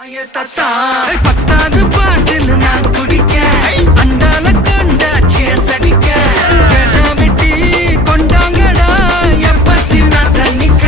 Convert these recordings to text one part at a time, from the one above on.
பத்தாவது பாட்டில் நான் குடிக்க அண்டால கண்டாச்சிய சடிக்க கேட்டா வெட்டி கொண்டாங்கடா என் பசி நான் தண்ணிக்க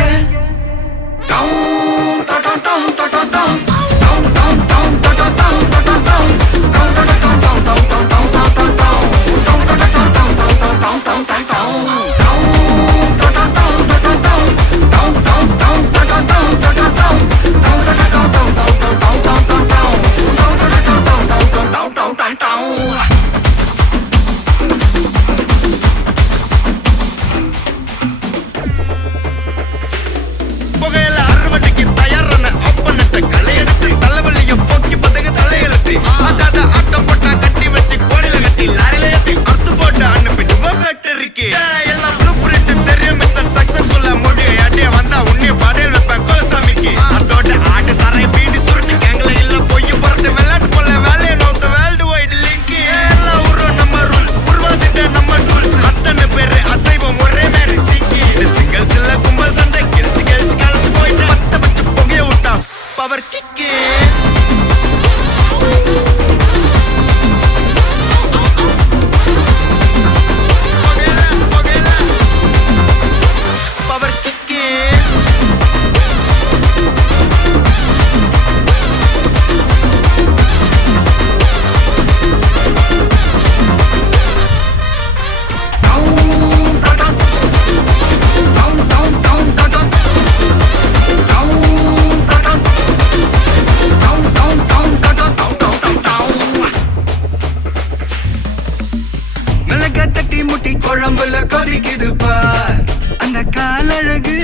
குழம்புல கொதிக்குது பார் அந்த காலழகு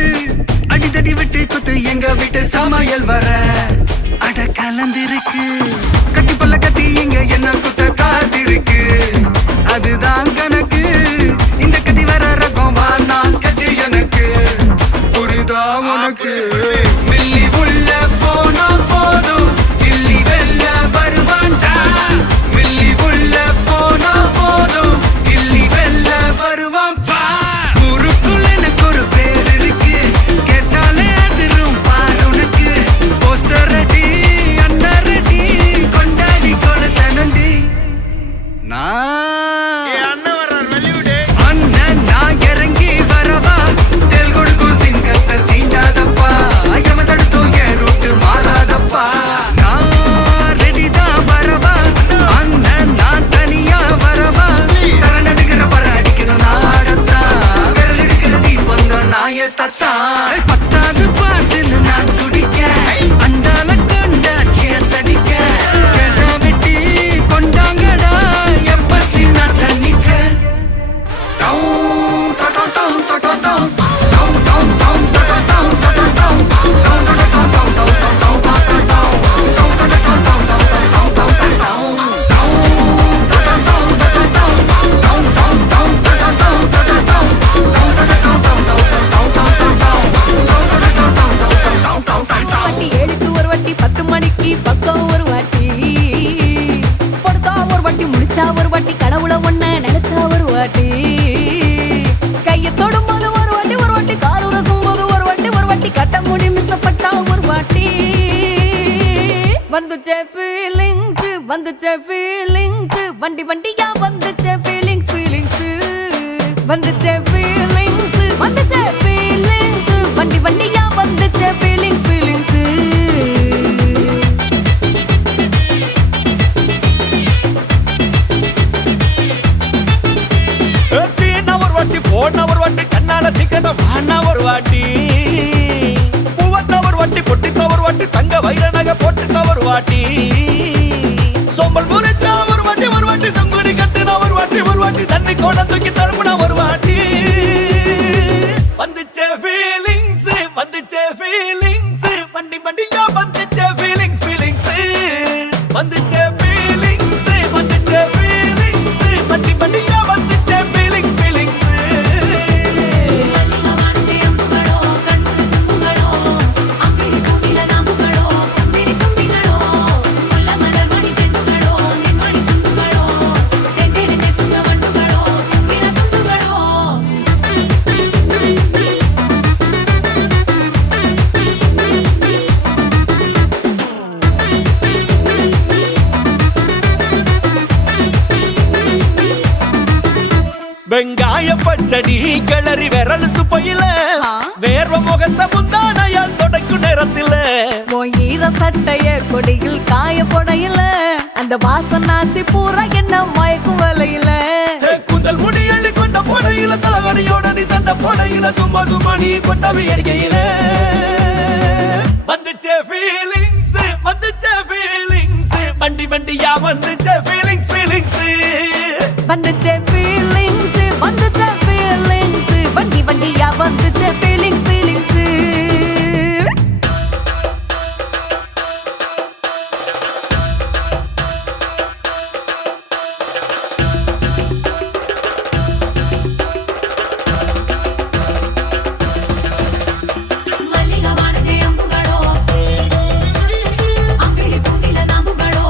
அடித்தடி விட்டு குத்து எங்க வீட்டு சமையல் வர அட கலந்திருக்கு கட்டி பல்ல கட்டி இங்க என்ன குத்த காத்திருக்கு அதுதான் கணக்கு இந்த கத்தி வர ரகம் வா நாஸ் கட்சி எனக்கு புரிதா உனக்கு மில்லி உள்ள போனா போதும் இல்லி வெல்ல வருவான்டா மில்லி உள்ள போனா போதும் இல்லி வெல்ல வருவான் பா ஊருக்குள்ள எனக்கு ஒரு பேர் இருக்கு கேட்டாலே அதிரும் பார் உனக்கு போஸ்டர் ரெடி அண்டர் ரெடி கொண்டாடி கொளுத்தனண்டி அண்ணன் நான் இறங்கி வரவா தெல் கொடுக்கும் சிங்கத்தை சீண்டாதப்பா எம தடுத்தோம் என் ரூட்டு மாறாதப்பா நான் ரெடிதான் வரவா அண்ணன் நான் தனியா வரவா தர நடுகிற பர அடிக்கணும் நாடத்தா விரல் எடுக்கிற தீபம் தான் நாய தத்தா பத்தாவது பாட்டில் நான் குடிக்க அண்டால கொண்டாச்சிய சடிக்க கேட்டா வெட்டி கொண்டாங்கடா என் பசி நான் தண்ணிக்க பக்கம் ஒரு வாட்டி பொடுத்தா ஒரு வாட்டி முடிச்சா ஒரு வாட்டி கடவுளை ஒன்ன நினைச்சா ஒரு வாட்டி கைய தொடும்போது ஒரு வாட்டி கால் உரசும் போது ஒரு வாட்டி கட்ட முடி மிசப்பட்டா ஒரு வாட்டி வந்துச்சே ஃபீலிங்ஸ் வண்டி வண்டியா வந்துச்சே ஃபீலிங்ஸ் வந்துச்சே ஃபீலிங்ஸ் வண்டி வண்டியா வந்துச்சே ஃபீலிங்ஸ் போன ஒரு வாட்டி கண்ணால சீக்கிரம் வாண்ணா ஒரு வாட்டி பூவத்த ஒரு வாட்டி பொட்டித்த ஒரு வாட்டி தங்க வைர நகை போட்டுட்ட ஒரு வாட்டி சோம்பல் முறிச்சா ஒரு வாட்டி சங்குடி கட்டினா ஒரு வாட்டி தண்ணி கோட தூக்கி தழுப்புனா ஒரு வாட்டி வந்துச்சே ஃபீலிங்ஸ் வண்டி வண்டியா வந்துச்சே ஃபீலிங்ஸ் வந்துச்சே ஃபீலிங்ஸ் வண்டி வண்டியா வந்துச்சே ஃபீலிங்ஸ் வெங்காய பச்சடி கிளறி விரல் சுப்பையில ஆ. வேர்வ முகத்த முந்தானையால் தொடக்கும் நேரத்தில உன் ஈர சட்டைய கொடியில் காய போடையில அந்த வாசனாசி பூரா என்ன மயக்கும் வலையில கூந்தல் முடி அள்ளி கொண்ட போடையில தலைவலியோட நீ சண்டை போடையில சும்மா சும்மா நீ கொண்டவி அடிக்கையில வந்துச்சே ஃபீலிங்ஸ் வந்துச்சே ஃபீலிங்ஸ் வண்டி வண்டியா வந்துச்சே ஃபீலிங்ஸ் ஃபீலிங்ஸ் வந்துச்சே ஃபீலிங்ஸ் வந்துச்சே ஃபீலிங்ஸ் வண்டி வண்டியா வந்துச்சே ஃபீலிங்ஸ் ஃபீலிங்ஸ் ಮಲ್ಲಿಗವಾಣಕ್ಕೆ ಅಂಬುಗಳು ಅಂಬಿಳಿ ಕೂದಿಲ ನಾಂಬುಗಳು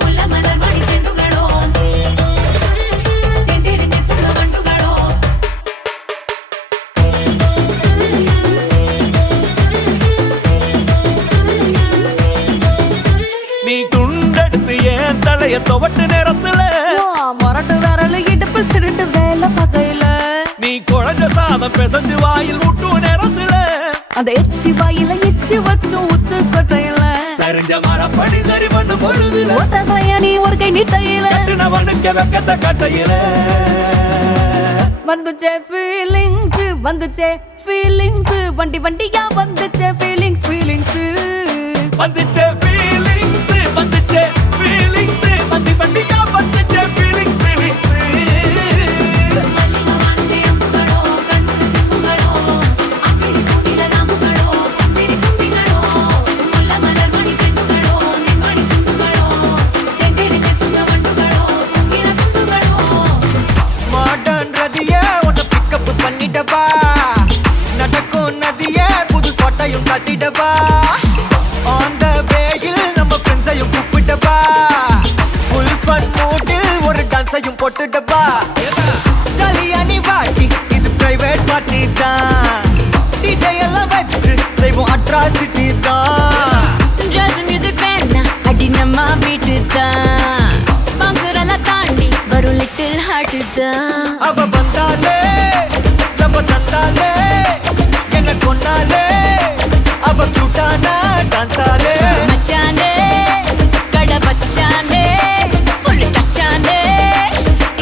ಮುಲ್ಲ ಮಲರ್ ಮಣಿ ಚೆಂಡುಗಳು ತೆಂಡೆರೆಂದೆ ತುಳ್ಳ ಬಂಡುಗಳು நீ துண்டெடுத்து ஏன் தலைய துவட்டு நேரத்துல மொரட்டு விரல் இடுப்பில் திருட்டு வேலை பகையில நீ குழஞ்ச சாதம் பிசைஞ்சு வாயில் விட்டு நேரத்துல அந்த எச்சி வாயில எச்சி வச்சும் உச்சு கொட்டையில சரிஞ்ச மரப்படி சரி பண்ணு பொழுதுல ஒத்த சையானி ஒரு கை நீட்டையில கட்டுனவனுக்கு வெக்கத்த கட்டையில வந்துச்சே ஃபீலிங்ஸ் வந்துச்சே ஃபீலிங்ஸ் வண்டி வண்டியா வந்துச்சே ஃபீலிங்ஸ் ஃபீலிங்ஸ் வந்துச்சே ஃபீலிங்ஸ் வந்துச்சே ஃபீலிங்ஸ் வண்டி வண்டியா வந்துச்சே ஃபீலிங்ஸ் ஃபீலிங்ஸ் ಮಲ್ಲಿಗವಾಣಕ್ಕೆ ಅಂಬುಗಳು ಕಣ್ಣುಗಳು ಅಂಬಿಳಿ ಕೂದಿಲ ನಾಂಬುಗಳು ಸಿರಿ ತುಂಬಿಗಳು ಮುಲ್ಲ ಮಲರ್ ಮಣಿ ಚೆಂಡುಗಳು ನಿನ್ಮಣಿ ಚೆಂಡುಗಳು ತೆಂಡೆರೆಂದೆ ತುಳ್ಳ ಬಂಡುಗಳು ಉಂಗಿನ ತುಂಡುಗಳು மாடர்ன் ரதிய உன்னை பிக்கப் பண்ணிடவா நடக்கும் நதிய புது சொட்டையும் கட்டிடவா ஆன் த வேயில் நம்ம ஃப்ரெண்ட்ஸையும் கூப்பிட்டவா ஃபுல் ஃபன் மூடில் ஒரு டான்ஸையும் போட்டுடவா ஜாலியா நீ வாட்டி இது பிரைவேட் பார்ட்டி தான் டிஜே எல்லாம் வச்சு செய்வோம் அட்ராசிட்டி தான் ஜாஸ் மியூசிக் வேணா அடி நம்ம வீட்டு தான் பங்குரெல்லாம் தாண்டி வரும் லிட்டில் ஹார்ட் தான் அவ வந்தாலே நம்ம தந்தாலே என்ன கொண்டாலே அவ கியூட்டானா டான்ஸாலே மச்சானே கடை வச்சானே ஃபுல் டச்சானே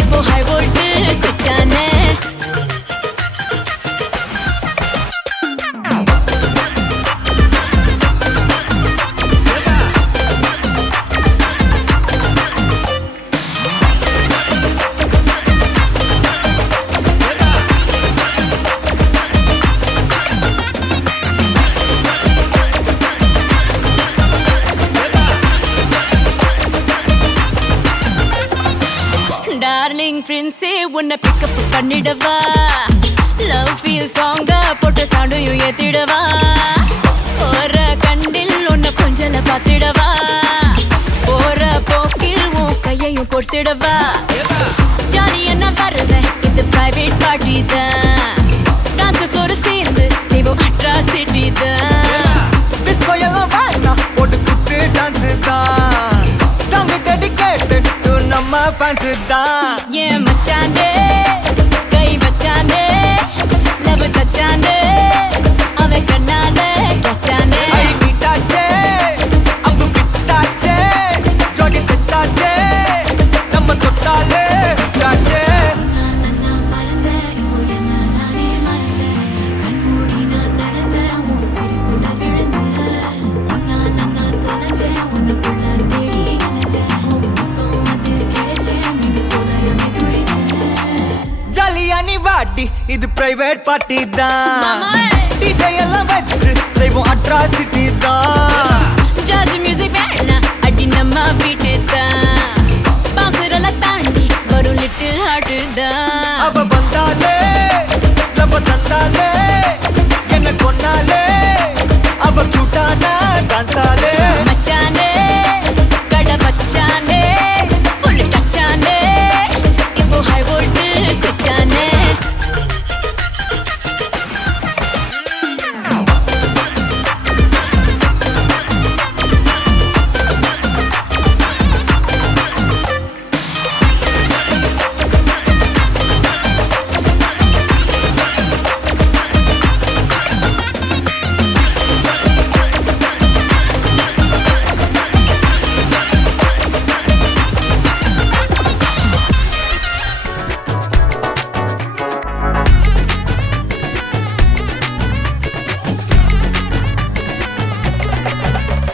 இப்போ ஹை வோல்ட் சுச்சானே டார்லிங் பிரின்ஸே உன்னை பிக்கப் பண்ணிடவா லவ் ஃபீல் சாங்கா போட்டு சண்டையும் ஏத்திடவா ஒரு கண்டில் உன்னை கொஞ்சல பார்த்திடவா போற போக்கில் உன் கையையும் கொடுத்திடவா ஜாலி என்ன வருவேன் இது பிரைவேட் பார்ட்டி தான் டான்ஸ் ஃப்ளோர் சேர்ந்து செய்வோம் அட்ராசிட்டி தான் டிஸ்கோ எல்லாம் வேணாம் போட்டு குத்து டான்ஸ் தான் சாங் டெடிகேட்டட் டு நம்ம ஃபேன்ஸ் தான் ஏன் மச்சானே கை வச்சானே லவ் தச்சானே அவன் கண்ணால கச்சானே ஐ மீட்டாச்சே அம்பு பிட்டாச்சே ஜோடி செட்டாச்சே நம்ம தொட்டாலே விட்டாச்சே நான் மறந்தேன் நானே மறந்தேன் கண்மூடி நான் நடந்தேன் உன் சிரிப்புல விழுந்தேன் உன்னால நான் தொலைச்சேன் உனக்குள்ள தேடி அலைஞ்சேன் உன் முத்தம் அது கிடைச்சேன் மின்னுக்குள்ள துடிச்சேன் ஜாலியா நீ வாட்டி இது பிரைவேட் பார்ட்டி தான் மாமா. டிஜே எல்லாம் வச்சு செய்வோம் அட்ராசிட்டி தான் ஜாஸ் மியூசிக் வேணா அடி நம்ம வீட்டு தான் பங்குரெல்லாம் தாண்டி வரும் லிட்டில் ஹார்ட் தான் அவ வந்தாலே நம்ம தந்தாலே என்ன கொண்டாலே அவ கியூட்டானா டான்ஸாலே மச்சானே கடை வச்சானே ஃபுல் டச்சானே இப்போ ஹை வோல்ட் சுச்சானே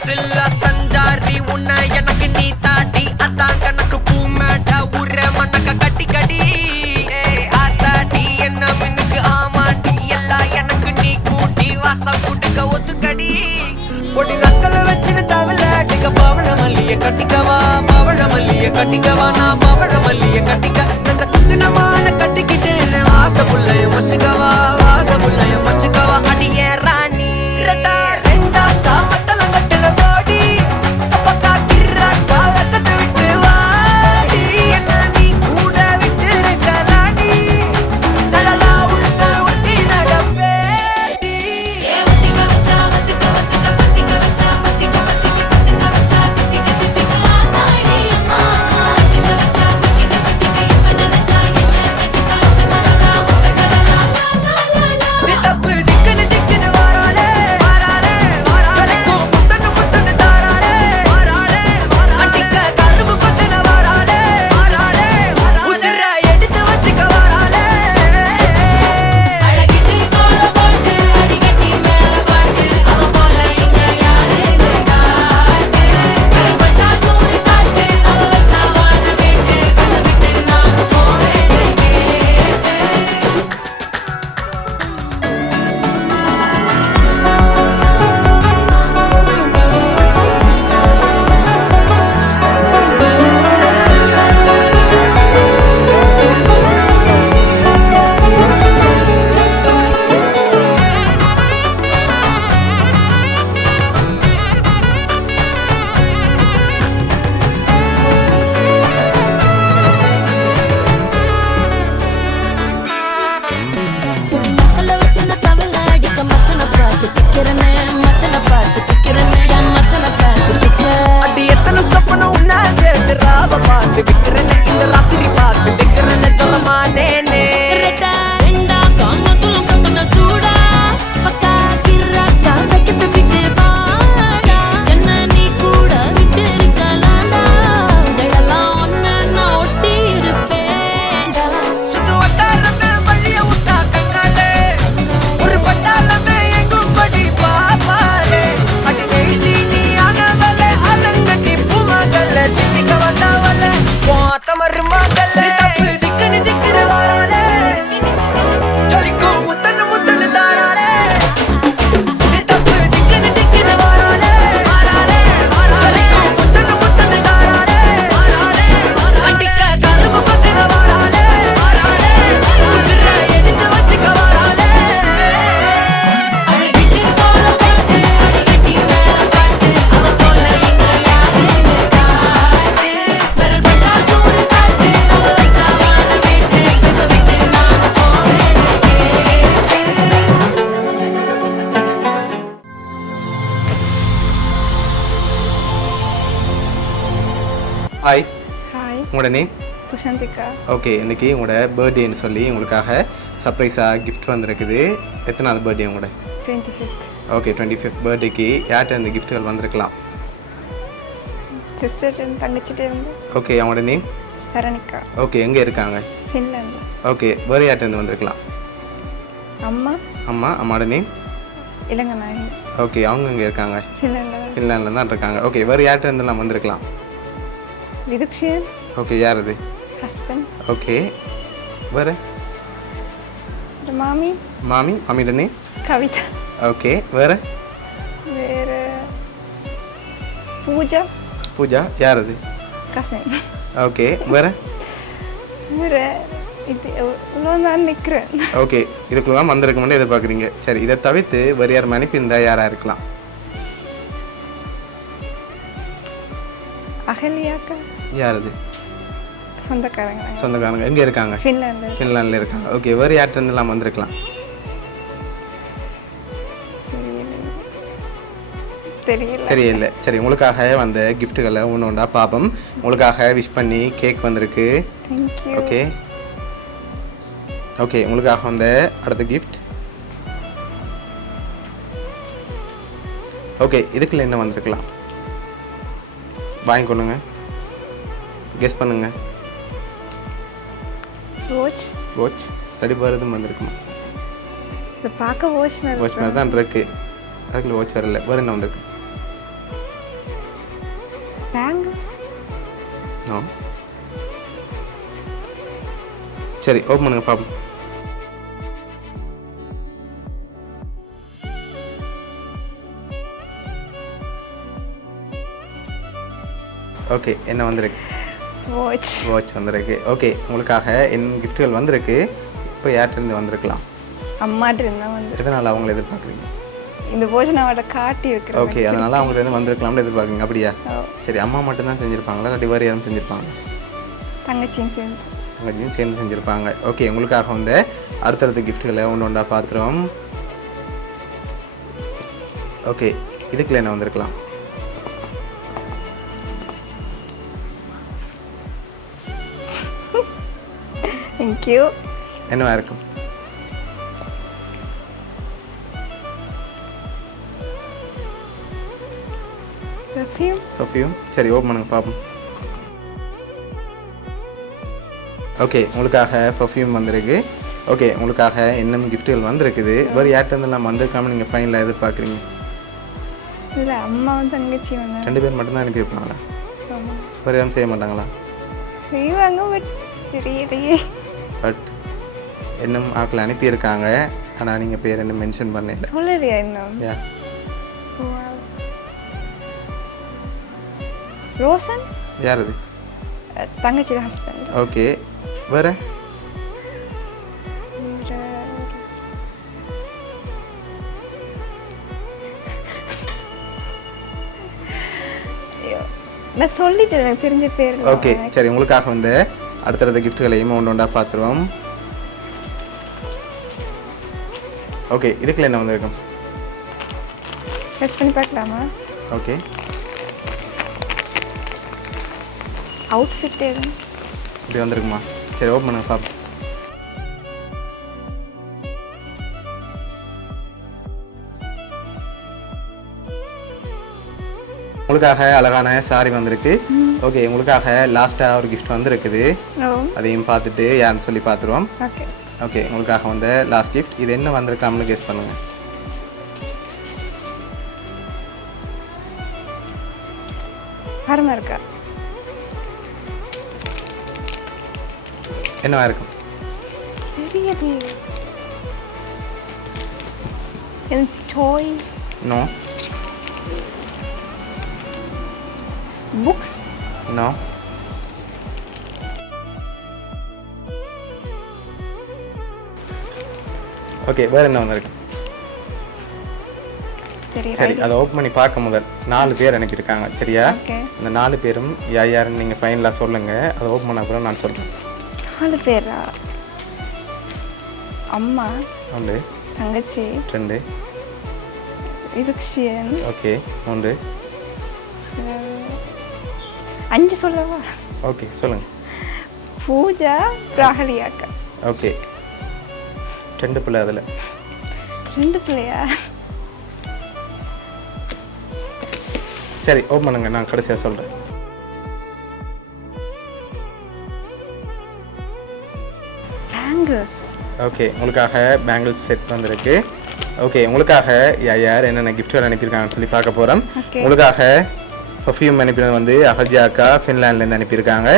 சில்ல சஞ்சாரி உன்னை எனக்கு நீ தாட்டி அதான் கணக்கு பூமேட்ட உர மண்ணக்க கட்டி கடி ஆத்தாட்டி என்ன மின்னுக்கு ஆமாண்டி எல்லாம் எனக்கு நீ கூட்டி வாசம் கூட்டுக்க ஒத்துக்கடி பொடி நக்கல வச்சிரு தவில அடிக்க பவழ மல்லிய கட்டிக்கவா பவழ மல்லிய கட்டிக்கவா நான் பவழ மல்லிய கட்டிக்க நெஞ்ச குத்துனமான கட்டிக்கிட்டு வாச புள்ளைய வச்சுக்கவா வாச புள்ளைய வச்சுக்கவா அடியே ராணி ரெண்டா காமத்தல கட்டுற ஜோடி அப்பக்கா கிராக்கா வெக்கத்தை விட்டு வாடி என்ன நீ கூட விட்டு இருக்கலாடி நலலா உன்னை ஒட்டி நடப்பேடி வத்திக்க வச்சா வத்திக்க வத்திக்க வத்திக்க வச்சா வத்திக்க வத்திக்க வத்திக்க வச்சா வத்திக்க வத்திக்க ஆனாடி அம்மா வத்திக்க வச்சா வத்திக்க வத்திக்க எப்ப நினைச்சா என்ன கட்டிக்கா மலலா மலலா சித்தப்பு சிக்கனு சிக்கனு வாராளே வாராளே வாராளே முத்தன முத்தன தாராளே வாராளே வாராளே கட்டிக்க கரும்பு கொத்தன வாராளே வாராளே வாராளே உசிர எடுத்து வச்சுக்க வாராளே அழகிட்டு கோல போட்டு அடிக்கட்டி மேல பாட்டு அவ போல இங்க யாருன்னு காட்டு கருப்பட்டா நூறு காட்டு அவ வச்சா வாழ விட்டு கசவிட்டு நானும் போவேன் பொடி நக்கல வச்சன தவள அடிக்க மச்சன பார்த்து திக்கிறனே மச்சன பார்த்து திக்கிறனே என் மச்சன பார்த்து திக்கிற அடி எத்தனை சொப்பன உன்னா சேர்த்து ராவ பார்த்து விக்கிறேன்னு இந்த ராத்திரி பார்த்து விக்கிறேன்னு சொல்லமானேனே ரெண்டா காமத்துல கட்டன சூடா பக்கா கிராக்கா வைக்கத்து விட்டு வாடா என்ன நீ கூட விட்டு இருக்கலாடா உடலாம் ஒன்ன நான் ஒட்டி இருப்பேன்டா சுத்து வட்டாரமே வழிய விட்டா கண்ணாலே ஒரு பட்டாளமே எங்கும் படி பாப்பாலே அடி நெய்சி நீ ஆனவளே அலங்கட்டி பூமகள தித்திக்க வந்தவளே போத்த மருமகளே சிக்கனு சிக்கனு வாராளே ஜொலிக்கும் முத்தன முத்தன தாராளே சித்தப்பு சிக்கனு சிக்கனு வாராளே வாராளே வாராளே முத்தன முத்தன தாராளே வாராளே கட்டிக்க கரும்பு கொத்தன வாராளே வாராளே உசிர எடுத்து வச்சுக்க வாராளே அழகிட்டு கோல போட்டு அடிக்கட்டி மேல பாட்டு அவ போல இங்க யாருன்னு காட்டு விரல் பட்டா நூறு காட்டு அவ வச்சா வாழ விட்டு கசவிட்டு நானும் போவேன் ஹாய் ஹாய் உங்களோட நேம் துஷந்திகா ஓகே இன்றைக்கி உங்களோட பர்த்டேன்னு சொல்லி உங்களுக்காக சர்ப்ரைஸாக கிஃப்ட் வந்திருக்குது எத்தனாவது பர்த்டே உங்களோட 25th ஓகே 25th பர்த்டேக்கு யார்கிட்ட இந்த கிஃப்ட்டுகள் வந்திருக்கலாம் சிஸ்டர் தங்கச்சிட்டே இருந்து ஓகே அவங்களோட நேம் சரணிகா ஓகே எங்கே இருக்காங்க ஃபின்லாந்து ஓகே வேறு யார்கிட்ட வந்திருக்கலாம் அம்மா அம்மாவோட நேம் இளங்கநாயகி ஓகே அவங்க எங்கே இருக்காங்க ஃபின்லாண்டில் ஃபின்லாண்டில் தான் இருக்காங்க ஓகே வேறு யார்கிட்ட இருந்தெல்லாம் வந்திருக்கலாம் விதுக்ஷியன் ஓகே யார் அது ஹஸ்பண்ட் ஓகே வேறு மாமியோட நேம் கவிதா ஓகே வேறு வேறு பூஜா யார் அது கசின் ஓகே வேறு வேறு இது இவ்வளோ தான் நிற்கிறேன் ஓகே இதுக்குள்ள தான் வந்திருக்க முடியும் எதிர்பார்க்குறீங்க சரி இதை தவிர்த்து வேறு யார் அனுப்பியிருந்தா யாராக இருக்கலாம் அகலியாக்கா யார் அது சொந்தக்காரங்க எங்கே இருக்காங்க ஃபின்லாண்டில் இருக்காங்க ஓகே வேறு யார்கிட்ட இருந்தெல்லாம் வந்திருக்கலாம் தெரியல சரி உங்களுக்காக வந்த கிஃப்ட்டுகளை ஒன்று ஒன்றா பார்ப்போம் உங்களுக்காக விஷ் பண்ணி கேக் வந்திருக்கு ஓகே ஓகே உங்களுக்காக வந்த அடுத்த கிஃப்ட் ஓகே இதுக்குள்ள என்ன வந்திருக்கலாம் வாங்கி கொள்ளுங்க கெஸ் பண்ணுங்க வாட்ச் ரெடி போகிறதும் வந்திருக்குமா பார்க்க வாட்ச் வாட்ச் மாதிரி தான் இருக்கு அதுக்குள்ள வாட்ச் வரல வேறு என்ன வந்திருக்கு பேங்கிள்ஸ். நோ. சரி ஓப்பன் பண்ணுங்க பாப்போம். ஓகே என்ன வந்திருக்கு? வாட்ச். வாட்ச் வந்திருக்கு. ஓகே உங்களுக்காக என்ன கிஃப்ட்டுகள் வந்திருக்கு. இப்போ யார்கிட்டருந்து வந்திருக்கலாம்? அம்மாட்ட இருந்தா வந்து எதனால் அவங்கள எதிர்பார்க்குறீங்க? இந்த வாட்ச் நான் அவட காட்டி வைக்கிறேன். ஓகே அதனால் அவங்கள்ட்ட வந்திருக்கலாம்னு எதிர்பார்க்குறீங்க அப்படியா? ஓ. சரி அம்மா மட்டும்தான் செஞ்சுருப்பாங்களா இல்லாட்டி வேறு யாரும் செஞ்சுருப்பாங்க? தங்கச்சியும் சேர்ந்து. தங்கச்சியும் சேர்ந்து செஞ்சுருப்பாங்க. ஓகே உங்களுக்காக வந்து அடுத்தடுத்த கிஃப்ட்டுகளை ஒன்று ஒன்றா பார்த்துருவோம். ஓகே இதுக்குள்ள என்ன வந்திருக்கலாம்? தேங்க்யூ. என்னவா இருக்கும்? பெர்ஃப்யூம். பர்ஃப்யூம். சரி ஓப்பன் பண்ணுங்க பார்ப்போம். ஓகே உங்களுக்காக பர்ஃப்யூம் வந்திருக்கு. ஓகே உங்களுக்காக இன்னும் கிஃப்ட்டுகள் வந்திருக்குது. வேறு யார்கிட்ட நம்ம வந்திருக்காமல் நீங்கள் ஃபைனில் எதிர்பார்க்குறீங்க? இல்லை அம்மாவும் தங்கச்சி வந்து 2 பேர் மட்டும்தான் அனுப்பியிருப்பாங்களா? வேறு யாரும் செய்ய மாட்டாங்களா? செய்வாங்க பட் தெரியலையே. பட் இன்னும் ஆக்களை அனுப்பியிருக்காங்க. ஆனால் நீங்கள் பேர் என்ன மென்ஷன் பண்ணல. சொல்லலையா இன்னும்? யா ரோசன் யார் அது? தங்கச்சியோட ஹஸ்பண்ட். ஓகே வேறு? நான் சொல்லிட்டேன் எனக்கு தெரிஞ்ச பேர். ஓகே சரி உங்களுக்காக வந்து அடுத்தடுத்த கிஃப்ட்டுகளையும் ஒன்று ஒன்றா பார்த்துருவோம். ஓகே இதுக்குள்ள என்ன வந்திருக்கும்? டெஸ்ட் பண்ணி பார்க்கலாமா? ஓகே அவுட்ஃபிட் எதுவும் இப்படி வந்திருக்குமா? சரி ஓப்பன் பண்ணுங்க பார்ப்போம். உங்களுக்காக அழகான சாரி வந்திருக்கு. ஓகே உங்களுக்காக லாஸ்ட்டாக ஒரு கிஃப்ட் வந்திருக்குது. ஓ. அதையும் பார்த்துட்டு யாருன்னு சொல்லி பார்த்துருவோம். ஓகே. ஓகே உங்களுக்காக வந்து லாஸ்ட் கிஃப்ட். இது என்ன வந்திருக்காம்னு கெஸ் பண்ணுங்கள். அருமை இருக்கா? என்னவா இருக்கும்? தெரியலையே. எனக்கு டாய். நோ. புக்ஸ். நோ. ஓகே வேறு என்ன வந்திருக்கு? சரி அதை ஓப்பன் பண்ணி பார்க்க முதல் 4 பேர் அனுப்பியிருக்காங்க சரியா? ஓகே. இந்த 4 பேரும் யாருன்னு நீங்கள் ஃபைனலாக சொல்லுங்கள். அதை ஓப்பன் பண்ண அப்புறம் நான் சொல்கிறேன். 4 பேரா? அம்மா, 1 தங்கச்சி, 2 விருக்ஷியன். ஓகே 3 5 சொல்லவா? ஓகே சொல்லுங்கள். பூஜா, ராகலி அக்கா. ஓகே 2 பிள்ளை அதில் 2 பிள்ளையா? சரி ஓப்பன் பண்ணுங்க நான் கடைசியாக சொல்கிறேன். பேங்கிள்ஸ். ஓகே உங்களுக்காக பேங்கிள்ஸ் செட் வந்திருக்கு. ஓகே உங்களுக்காக யார் என்னென்ன கிஃப்ட்கள் அனுப்பியிருக்காங்கன்னு சொல்லி பார்க்க போகிறோம். உங்களுக்காக பர்ஃப்யூம் அனுப்பினது வந்து அகல்யா அக்கா ஃபின்லாண்ட்லேருந்து அனுப்பியிருக்காங்க.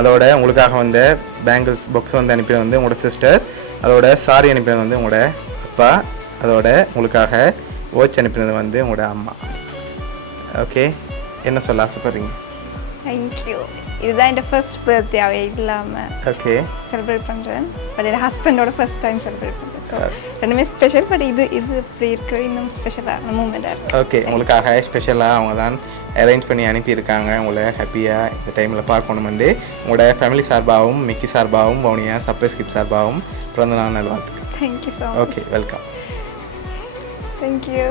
அதோட உங்களுக்காக வந்து பேங்கிள்ஸ் பாக்ஸ் வந்து அனுப்பினது வந்து உங்களோட சிஸ்டர். அதோட சாரி அனுப்பினது வந்து உங்களோட அப்பா. அதோட உங்களுக்காக வாட்ச் அனுப்பினது வந்து உங்களோட அம்மா. ஓகே என்ன சொல்ல ஆசைப்படுறீங்க? தேங்க்யூ. இதுதான் என் ஃபர்ஸ்ட் பர்த்டேவே இல்லாமல் ஓகே செலிப்ரேட் பண்ணுறேன். பட் என் ஹஸ்பண்டோட ஃபர்ஸ்ட் டைம் செலிப்ரேட் பண்ணுறேன். ஸோ ரெண்டுமே ஸ்பெஷல். பட் இது இப்படி இருக்கிற இன்னும் ஸ்பெஷலான மூமெண்ட்டாக இருக்கும். ஓகே உங்களுக்காக ஸ்பெஷலாக அவங்க தான் அரேஞ்ச் பண்ணி அனுப்பியிருக்காங்க. உங்களை ஹாப்பியாக இந்த டைமில் பார்க்கணுமெண்டு உங்களோட ஃபேமிலி சார்பாகவும் மிக்கி சார்பாகவும் வவுனியா சர்ப்ரைஸ் கிஃப்ட் சார்பாகவும் பிறந்த நாள் நல்வாழ்த்துக்கள். Thank you so much. Okay welcome. Thank you.